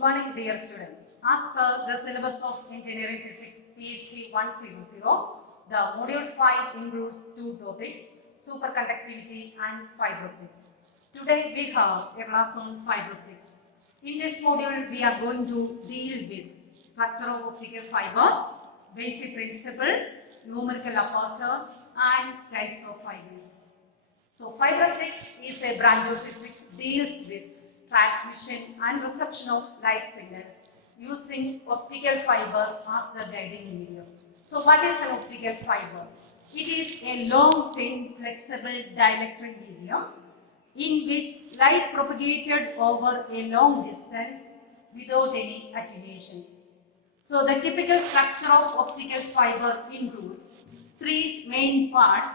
Good morning, dear students. As per the syllabus of Engineering Physics PhD 100, the Module 5 includes two topics, superconductivity and fiber optics. Today we have a class on fiber optics. In this module, we are going to deal with structure of optical fiber, basic principle, numerical aperture, and types of fibers. So, fiber optics is a branch of physics deals with transmission and reception of light signals using optical fiber as the guiding medium. So, what is an optical fiber? It is a long, thin, flexible dielectric medium in which light propagated over a long distance without any attenuation. So, the typical structure of optical fiber includes three main parts.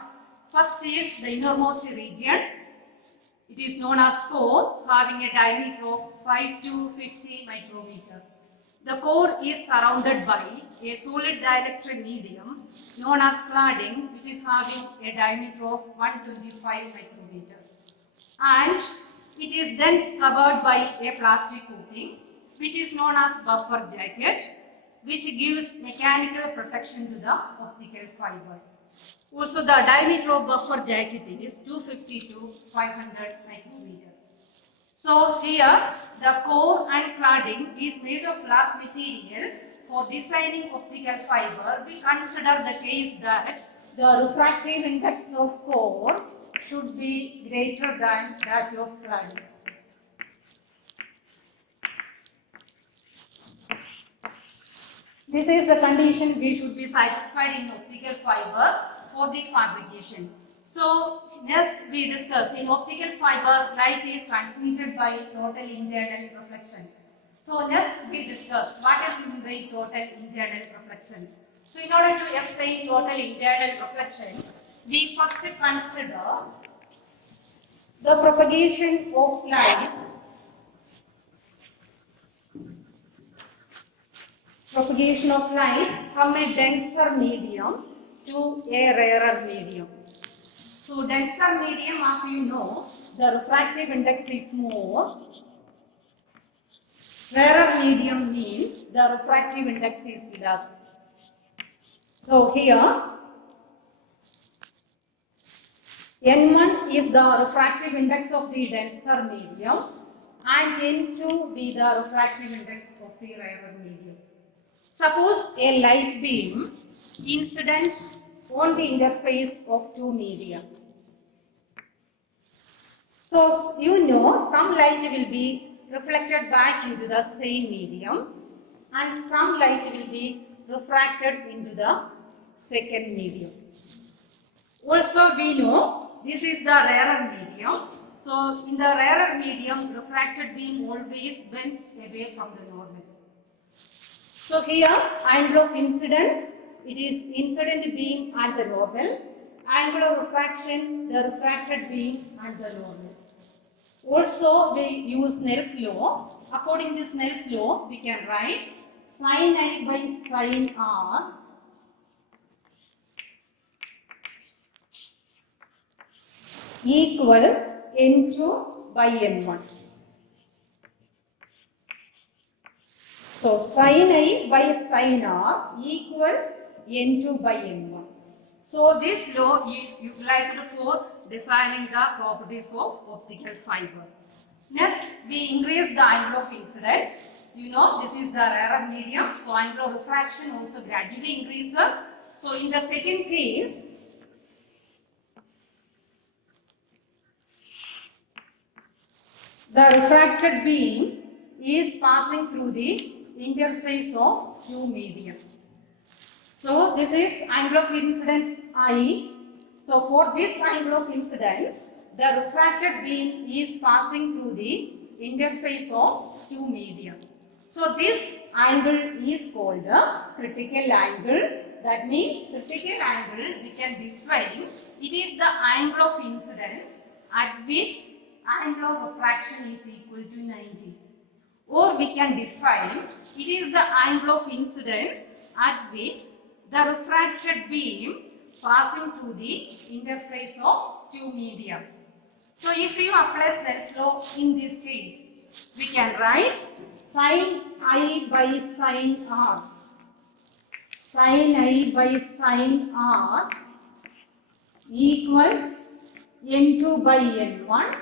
First is the innermost region. It is known as core, having a diameter of 5 to 50 micrometer. The core is surrounded by a solid dielectric medium known as cladding, which is having a diameter of 125 micrometer. And it is then covered by a plastic coating, which is known as buffer jacket, which gives mechanical protection to the optical fiber. Also, the diameter of buffer jacket is 250 to 500 micrometer. So, here the core and cladding is made of glass material. For designing optical fiber, we consider the case that the refractive index of core should be greater than that of cladding. This is the condition we should be satisfied in optical fiber for the fabrication. So, next we discuss in optical fiber, light is transmitted by total internal reflection. So, next we discuss what is meant by total internal reflection. So, in order to explain total internal reflection, we first consider the propagation of light from a denser medium to a rarer medium. So, denser medium, as you know, the refractive index is more. Rarer medium means the refractive index is less. So, here N1 is the refractive index of the denser medium and N2 be the refractive index of the rarer medium. Suppose a light beam incident on the interface of two media. So, you know, some light will be reflected back into the same medium and some light will be refracted into the second medium. Also, we know this is the rarer medium. So, in the rarer medium, refracted beam always bends away from the normal. So, here angle of incidence, it is incident beam and the normal. Angle of refraction, the refracted beam and the normal. Also, we use Snell's law. According to Snell's law, we can write sin I by sin R equals N2 by N1. So, sin I by sin R equals N2 by N1. So, this law is utilized for defining the properties of optical fiber. Next, we increase the angle of incidence. You know, this is the rarer medium. So, angle of refraction also gradually increases. So, in the second case, the refracted beam is passing through the interface of two media. So, this is angle of incidence I. So, for this angle of incidence, the refracted beam is passing through the interface of two media. So, this angle is called a critical angle. That means critical angle we can define, it is the angle of incidence at which angle of refraction is equal to 90. Or we can define, it is the angle of incidence at which the refracted beam passing through the interface of two media. So, if you apply Snell's law in this case, we can write sin I by sin R. Sin I by sin R equals n2 by n1,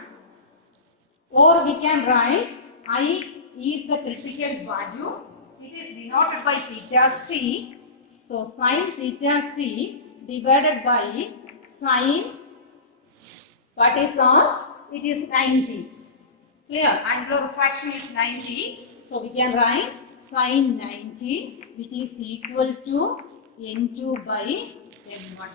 or we can write I is the critical value. It is denoted by theta c. So sin theta c divided by sin, what is R? It is 90. Clear? Angular refraction is 90. So we can write sin 90, which is equal to n2 by n1.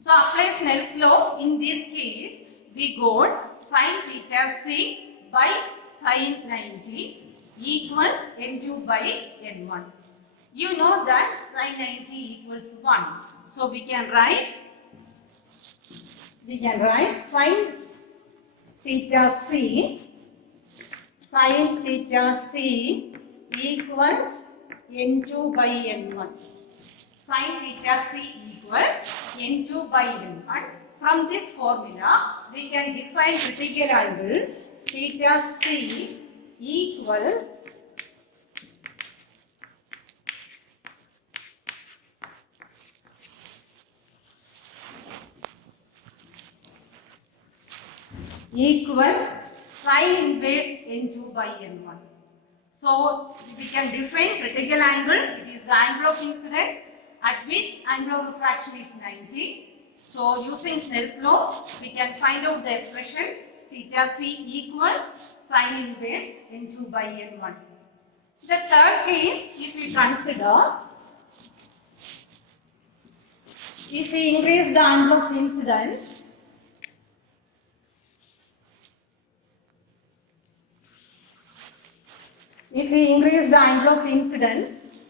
So apply Snell's law. In this case, we got sin theta c by sin 90 equals n2 by n1. You know that sin 90 equals 1. So we can write sin theta c equals n2 by n1. Sin theta c equals n2 by n1. From this formula, we can define critical angle theta c equals sin inverse n2 by n1. So we can define critical angle. It is the angle of incidence at which angle of refraction is 90. So using Snell's law, we can find out the expression theta c equals sin inverse n2 by n1. The third case, if we consider, if we increase the angle of incidence,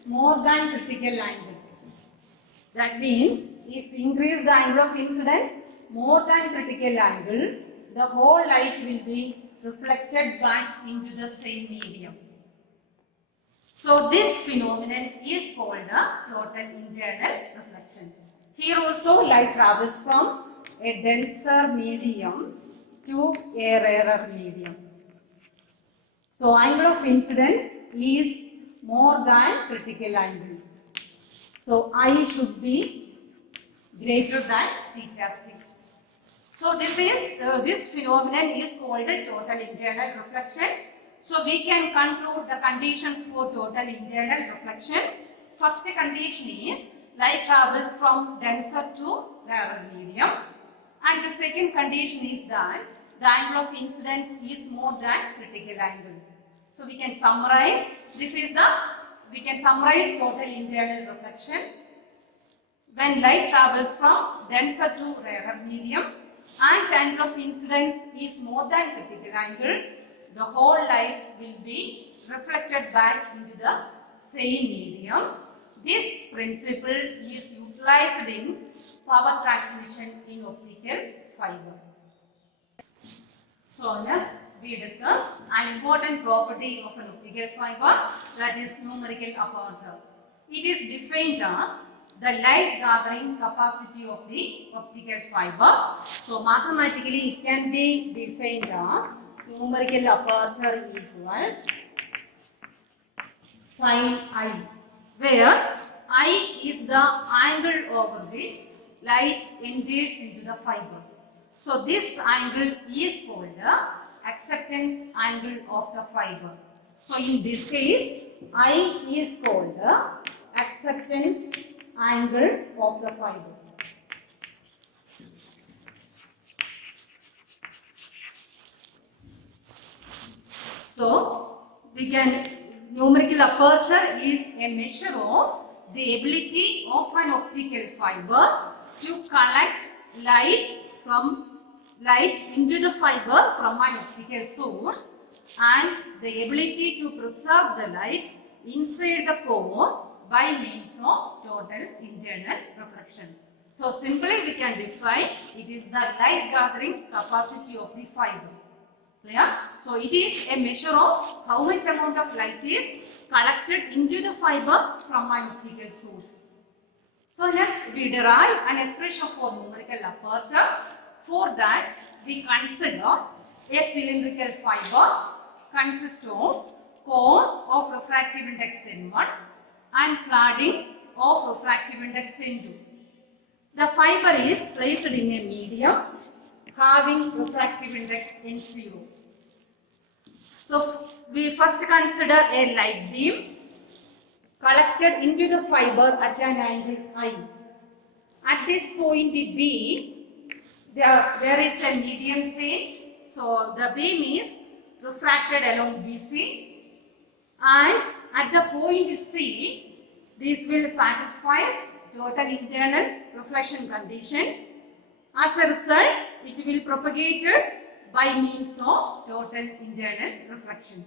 more than critical angle, that means if we increase the angle of incidence more than critical angle, the whole light will be reflected back into the same medium. So this phenomenon is called a total internal reflection. Here also light travels from a denser medium to a rarer medium. So angle of incidence is more than critical angle. So I should be greater than theta c. So this phenomenon is called a total internal reflection. So we can conclude the conditions for total internal reflection. First condition is light travels from denser to rarer medium, and the second condition is that the angle of incidence is more than critical angle. So we can summarize. We can summarize total internal reflection. When light travels from denser to rarer medium and angle of incidence is more than critical angle, the whole light will be reflected back into the same medium. This principle is utilized in power transmission in optical fiber. So next we discuss an important property of an optical fiber, that is numerical aperture. It is defined as the light gathering capacity of the optical fiber. So mathematically it can be defined as numerical aperture equals sin I, where I is the angle over which light enters into the fiber. So this angle is called the acceptance angle of the fiber. So in this case, I is called the acceptance angle of the fiber. So we can, numerical aperture is a measure of the ability of an optical fiber to collect light into the fiber from an optical source, and the ability to preserve the light inside the core by means of total internal reflection. So simply we can define it is the light gathering capacity of the fiber. Clear? So it is a measure of how much amount of light is collected into the fiber from an optical source. So next we derive an expression for numerical aperture. For that we consider a cylindrical fiber consists of core of refractive index N1 and cladding of refractive index N2. The fiber is placed in a medium having refractive index N0. So we first consider a light beam collected into the fiber at an angle I. At this point B, there is a medium change. So the beam is refracted along BC, and at the point C, this will satisfy total internal reflection condition. As a result, it will propagate by means of total internal reflection.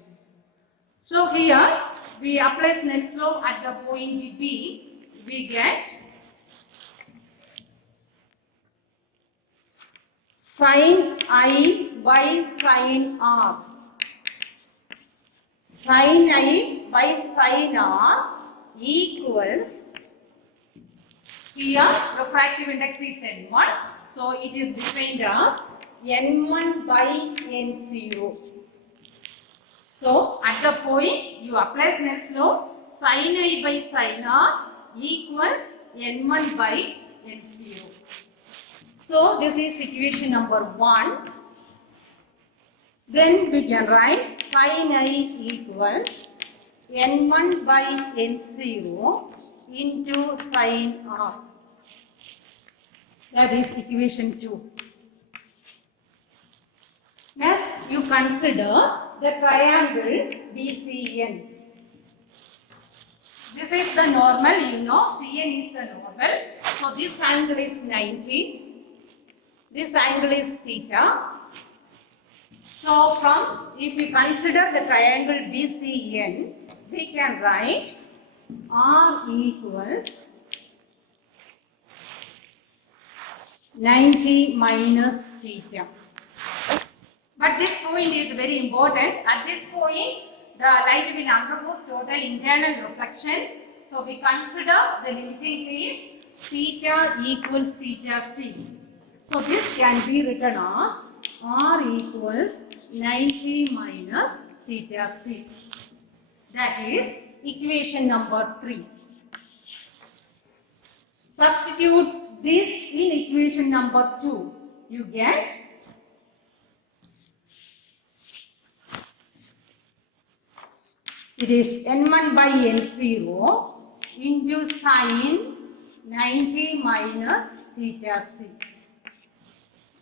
So here we apply Snell's law at the point B, we get sin I by sin R. Sin I by sin R equals, here refractive index is N1, so it is defined as N1 by N0. So at the point you apply Snell's law, sin I by sin R equals N1 by N0. So this is equation number 1. Then we can write sin I equals N1 by N0 into sin R. That is equation 2. Next, you consider the triangle BCN. This is the normal, you know, CN is the normal. So this angle is 90. This angle is theta. So if we consider the triangle BCN, we can write R equals 90 minus theta. But this point is very important. At this point, the light will undergo total internal reflection. So we consider the limiting case theta equals theta C. So this can be written as R equals 90 minus theta C. That is equation number 3. Substitute this in equation number 2. You get it is N1 by N0 into sin 90 minus theta C.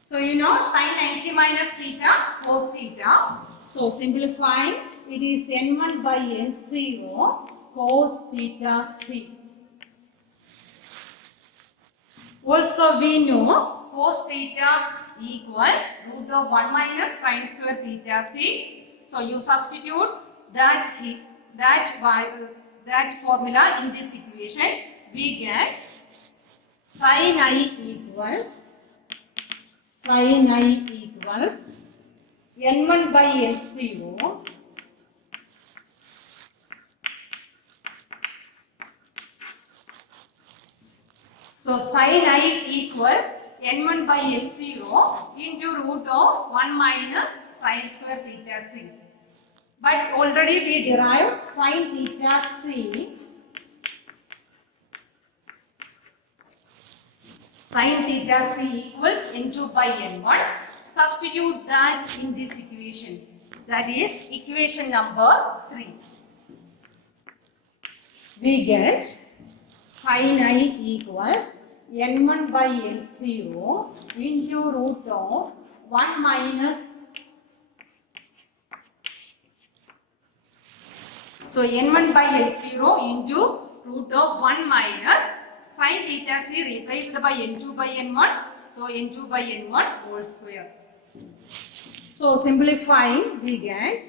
So you know sin 90 minus theta cos theta. So simplifying, it is N1 by N0 cos theta C. Also we know cos theta equals root of 1 minus sin square theta C. So you substitute that formula in this equation. We get sin I equals N1 by N0 so sin I equals N1 by N0 into root of 1 minus sin square theta C. But already we derived sin theta C. Sin theta C equals N2 by N1. Substitute that in this equation. That is equation number 3. We get sin I equals N1 by N0 into root of 1 minus. So N1 by N0 into root of 1 minus sin theta C replaced by N2 by N1. So N2 by N1 whole square. So simplifying, we get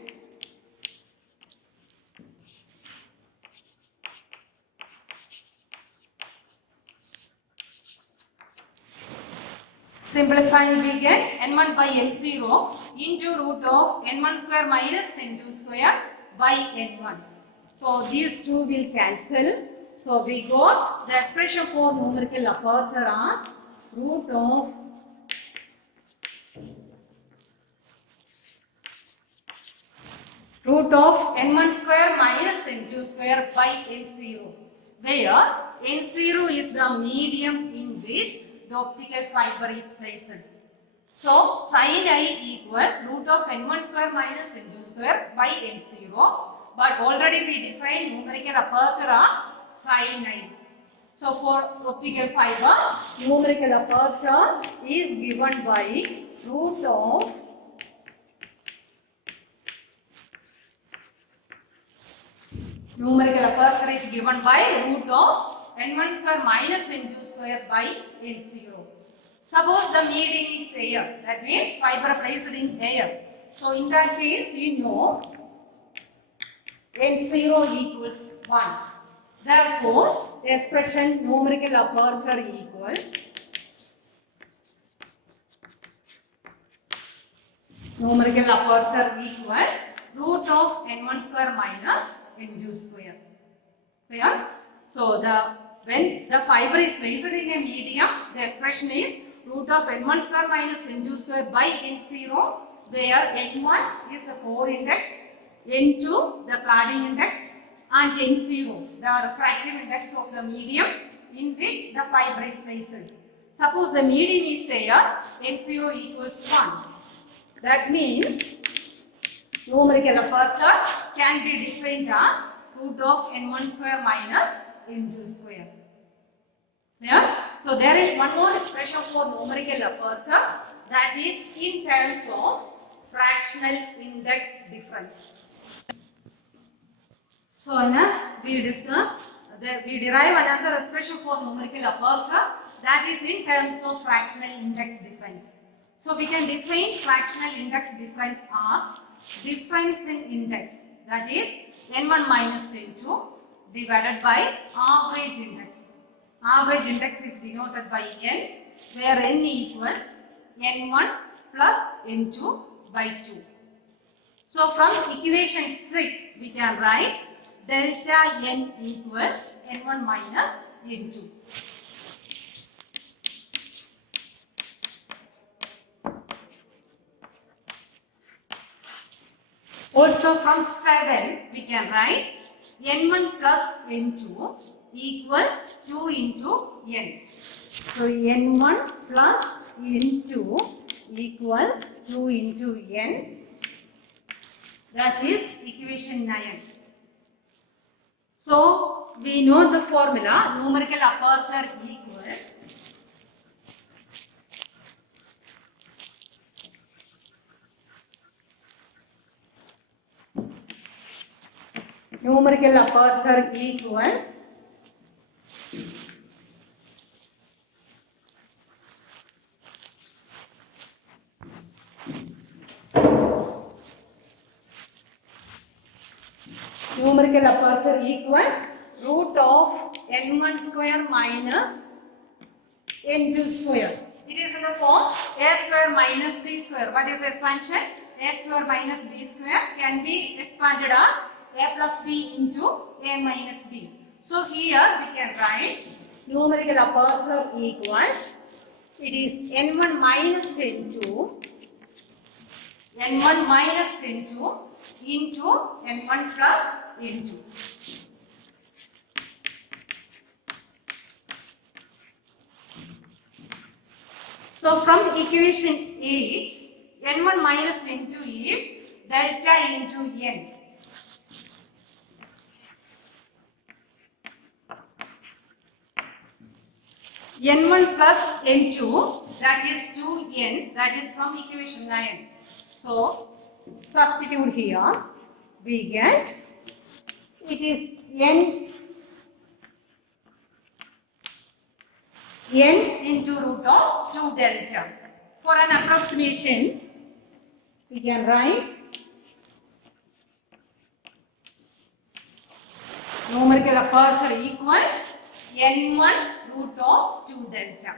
N1 by N0 into root of N1 square minus N2 square by N1. So these two will cancel. So we got the expression for numerical aperture as root of root of n1 square minus n2 square by n0, where n0 is the medium in which the optical fiber is placed. So sin I equals root of n1 square minus n2 square by n0, but already we defined numerical aperture as sin I. So for optical fiber, numerical aperture is given by root of numerical aperture is given by root of n1 square minus n2 square by n0. Suppose the medium is air, that means fiber placed in air. So in that case, we know n0 equals 1. Therefore, the expression numerical aperture equals root of n1 square minus n2 square. Clear? So when the fiber is placed in a medium, the expression is root of n1 square minus n2 square by n0, where n1 is the core index, n2 the cladding index, and n0 the refractive index of the medium in which the fiber is placed. Suppose the medium is air, n0 equals 1. That means numerical aperture can be defined as root of n1 square minus n2 square. Clear? So there is one more expression for numerical aperture, that is in terms of fractional index difference. So next we discussed that we derive another expression for numerical aperture, that is in terms of fractional index difference. So we can define fractional index difference as difference in index, that is n1 minus n2 divided by average index. Average index is denoted by n, where n equals n1 plus n2 by 2. So from equation 6 we can write delta n equals n1 minus n2. Also from 7 we can write n1 plus n2 equals 2 into n. So n1 plus n2 equals 2 into n. That is equation 9. So we know the formula, numerical aperture equals root of n1 square minus n2 square. It is in the form a square minus b square. What is expansion? A square minus b square can be expanded as a plus b into a minus b. So here we can write numerical aperture equals, it is n1 minus n2 into n1 plus n2. So from equation 8, n1 minus n2 is delta into n. n1 plus n2, that is 2n, that is from equation 9. So substitute here, we get, it is n into root of 2 delta. For an approximation, we can write numerical aperture equals n1 root of 2 delta.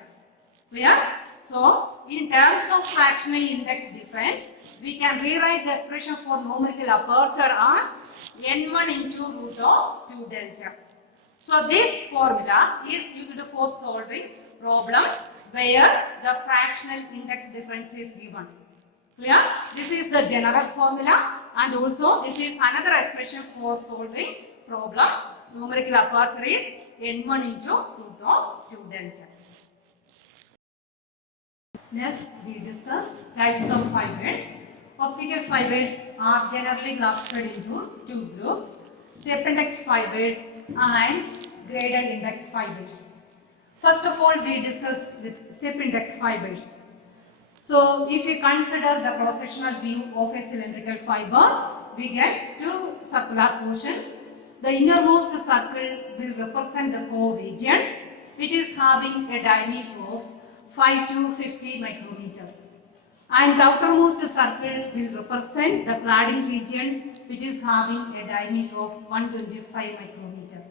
Clear? So, in terms of fractional index difference, we can rewrite the expression for numerical aperture as n1 into root of 2 delta. So, this formula is used for solving problems where the fractional index difference is given. Clear? This is the general formula, and also this is another expression for solving problems. Numerical aperture is n1 into root of 2 delta. Next, we discuss types of fibers. Optical fibers are generally classified into two groups: step index fibers and gradient index fibers. First of all, we discuss with step index fibers. So, if we consider the cross-sectional view of a cylindrical fiber, we get two circular portions. The innermost circle will represent the core region, which is having a diameter of 5 to 50 micrometer. And the outermost circle will represent the cladding region, which is having a diameter of 125 micrometer.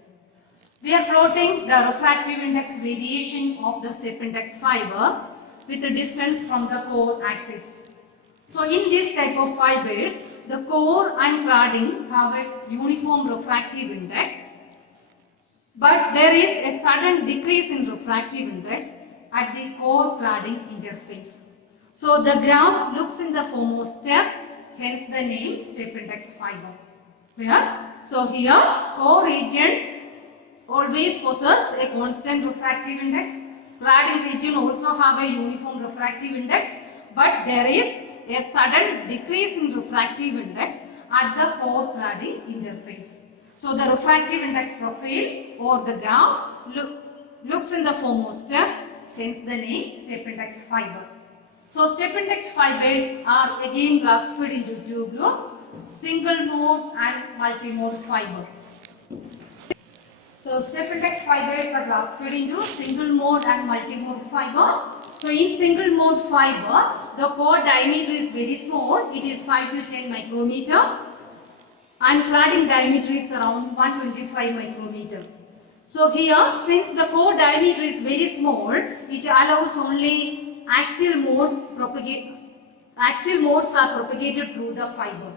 We are plotting the refractive index variation of the step index fiber with the distance from the core axis. So in this type of fibers, the core and cladding have a uniform refractive index, but there is a sudden decrease in refractive index at the core cladding interface. So the graph looks in the form of steps, hence the name step index fiber. Clear? So here core region always possess a constant refractive index. Cladding region also have a uniform refractive index, but there is a sudden decrease in refractive index at the core cladding interface. So the refractive index profile or the graph looks in the form of steps, hence the name step index fiber. So step index fibers are again classified into two groups: single mode and multi-mode fiber. So step index fibers are classified into single mode and multi-mode fiber. So in single mode fiber, the core diameter is very small. It is 5 to 10 micrometer, and cladding diameter is around 125 micrometer. So here, since the core diameter is very small, it allows only axial modes are propagated through the fiber.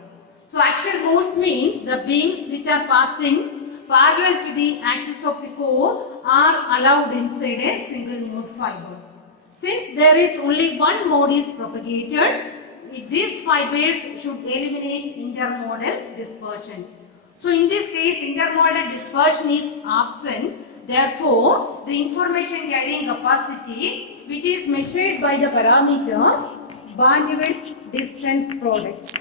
So axial modes means the beams which are passing parallel to the axis of the core are allowed inside a single mode fiber. Since there is only one mode is propagated, these fibers should eliminate intermodal dispersion. So in this case, intermodal dispersion is absent. Therefore, the information carrying capacity, which is measured by the parameter bandwidth distance product.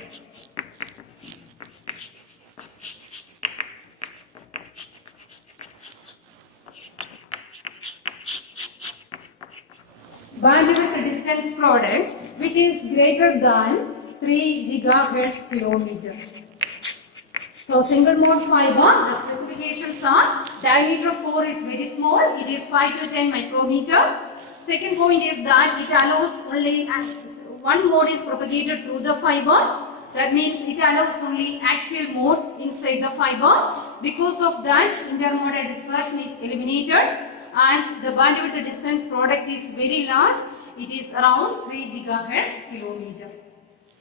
Bandwidth distance product, which is greater than 3 gigahertz kilometer. So single mode fiber, the specifications are diameter of core is very small, it is 5 to 10 micrometer. Second point is that it allows only one mode is propagated through the fiber. That means it allows only axial modes inside the fiber. Because of that, intermodal dispersion is eliminated, and the bandwidth distance product is very large. It is around 3 gigahertz kilometer.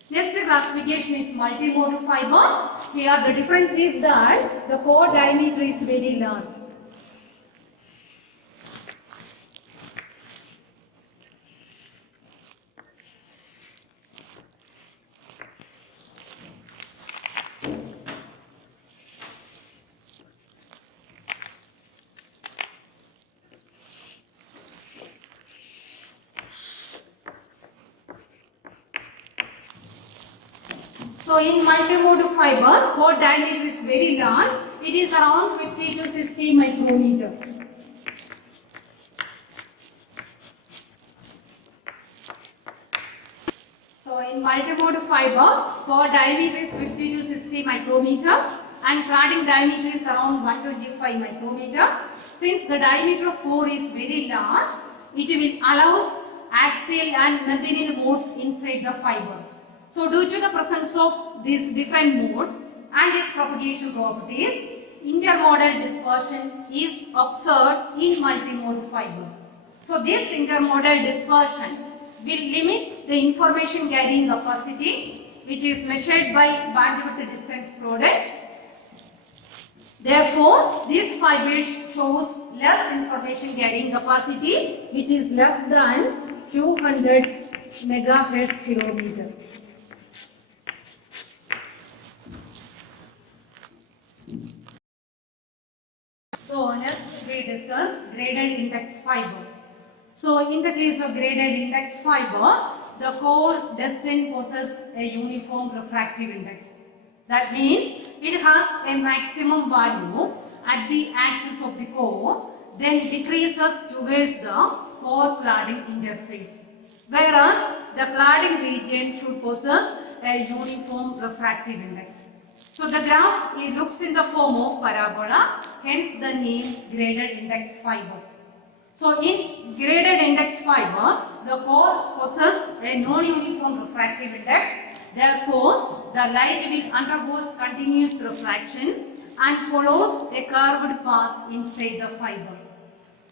Next classification is multi-mode fiber. Here the difference is that the core diameter is very large. So in multi-mode fiber, core diameter is very large. It is around 50 to 60 micrometer. So in multi-mode fiber, core diameter is 50 to 60 micrometer and cladding diameter is around 125 micrometer. Since the diameter of core is very large, it will allows axial and Mendelian modes inside the fiber. So due to the presence of these different modes and its propagation properties, intermodal dispersion is observed in multimode fiber. So this intermodal dispersion will limit the information carrying capacity, which is measured by bandwidth distance product. Therefore, this fiber shows less information carrying capacity, which is less than 200 megahertz kilometer. So next we discuss graded index fiber. So in the case of graded index fiber, the core doesn't possess a uniform refractive index. That means it has a maximum value at the axis of the core, then decreases towards the core cladding interface. Whereas the cladding region should possess a uniform refractive index. So the graph it looks in the form of parabola, hence the name graded index fiber. So in graded index fiber, the core possesses a non-uniform refractive index. Therefore, the light will undergo continuous refraction and follows a curved path inside the fiber.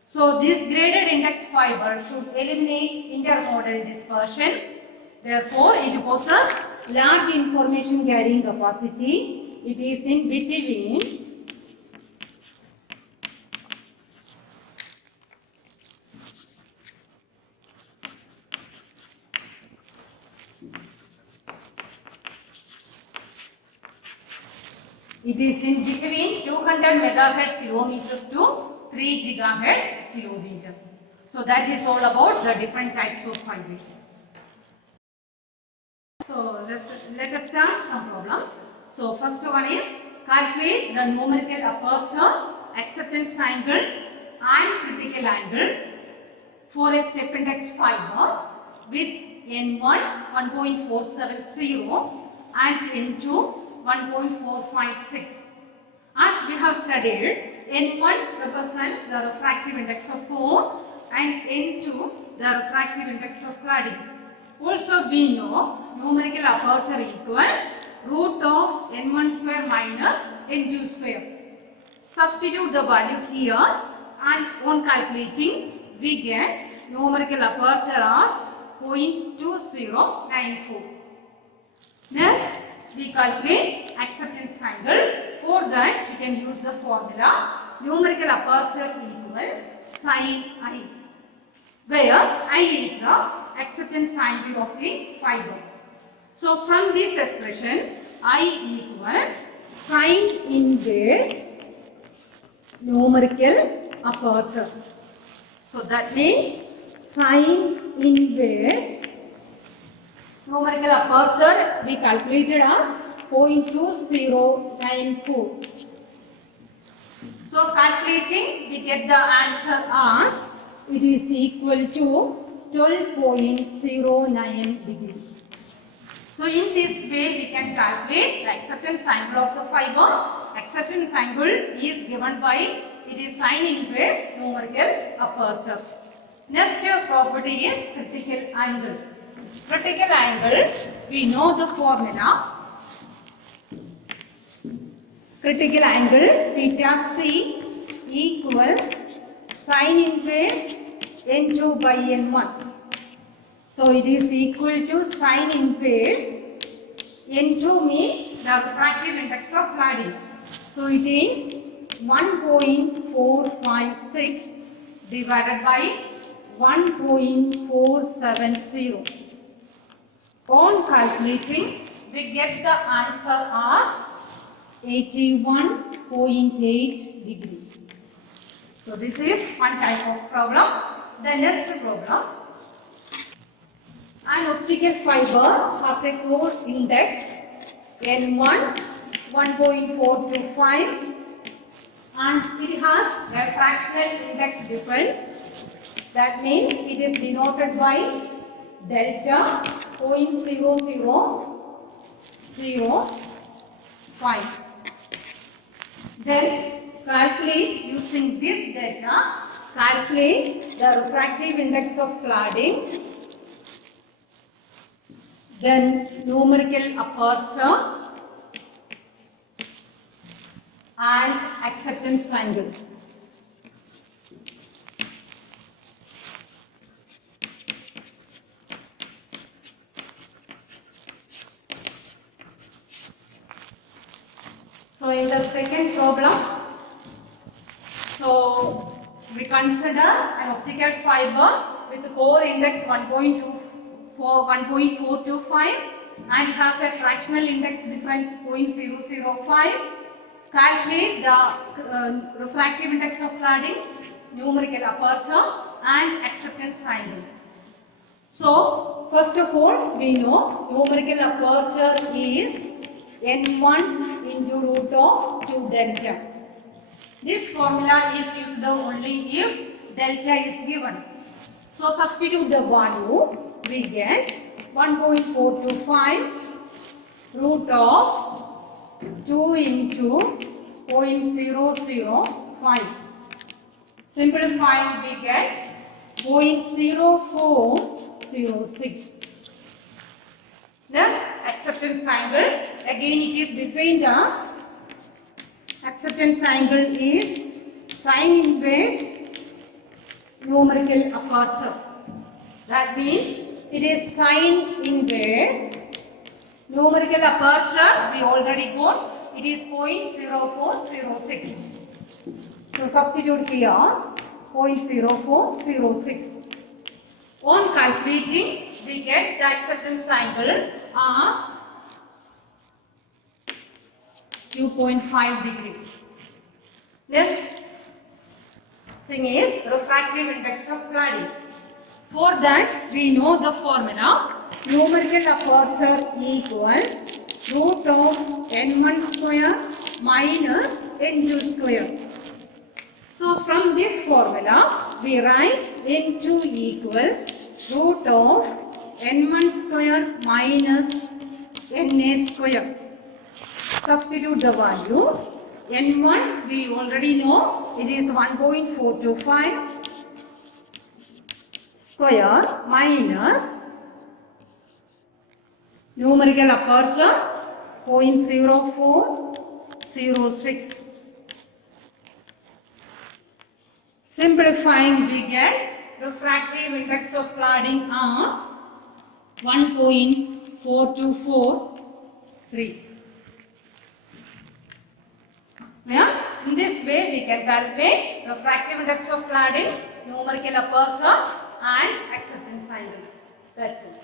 So this graded index fiber should eliminate intermodal dispersion. Therefore, it possesses large information carrying capacity. It is in between It is in between 200 megahertz kilometer to 3 gigahertz kilometer. So that is all about the different types of fibers. So let us start some problems. So first one is calculate the numerical aperture, acceptance angle and critical angle for a step index fiber with N1 1.470 and N2 1.456. As we have studied, N1 represents the refractive index of core and N2 the refractive index of cladding. Also we know numerical aperture equals root of N1 square minus N2 square. Substitute the value here and on calculating we get numerical aperture as 0.2094. Next we calculate acceptance angle. For that we can use the formula numerical aperture equals sin I, where I is the acceptance angle of the fiber. So from this expression I equals sin inverse numerical aperture. So that means sin inverse numerical aperture we calculated as 0.2094. So calculating we get the answer as it is equal to 12.09 degrees. So in this way we can calculate the acceptance angle of the fiber. Acceptance angle is given by it is sin inverse numerical aperture. Next property is critical angle. Critical angle, we know the formula. Critical angle theta c equals sin inverse N2 by N1. So it is equal to sin inverse N2 means the refractive index of cladding. So it is 1.456 divided by 1.470. On calculating, we get the answer as 81.8 degrees. So this is one type of problem. The next problem, an optical fiber has a core index N1 1.425 and it has a fractional index difference. That means it is denoted by delta 0.0005. Then calculate using this data, calculate the refractive index of cladding, then numerical aperture and acceptance angle. So in the second problem, so we consider an optical fiber with core index 1.425 and has a fractional index difference 0.005. calculate the refractive index of cladding, numerical aperture and acceptance angle. So, first of all, we know numerical aperture is n1 into root of 2 delta. This formula is used only if delta is given. So, substitute the value, we get 1.425 root of 2 into 0.005. Simplifying, we get 0.0406. Next, acceptance angle. Again, it is defined as acceptance angle is sine inverse numerical aperture. That means it is sine inverse numerical aperture. We already got. It is 0.0406. So substitute here 0.0406. On calculating, we get the acceptance angle as 2.5 degree. Next thing is refractive index of cladding. For that, we know the formula. Numerical aperture equals root of n1 square minus n2 square. So from this formula, we write n2 equals root of n1 square minus na square. Substitute the value. n1 we already know it is 1.425 square minus numerical aperture 0.0406. Simplifying, we get refractive index of cladding as 1.4243. Yeah? In this way, we can calculate refractive index of cladding, numerical aperture and acceptance angle. That's it.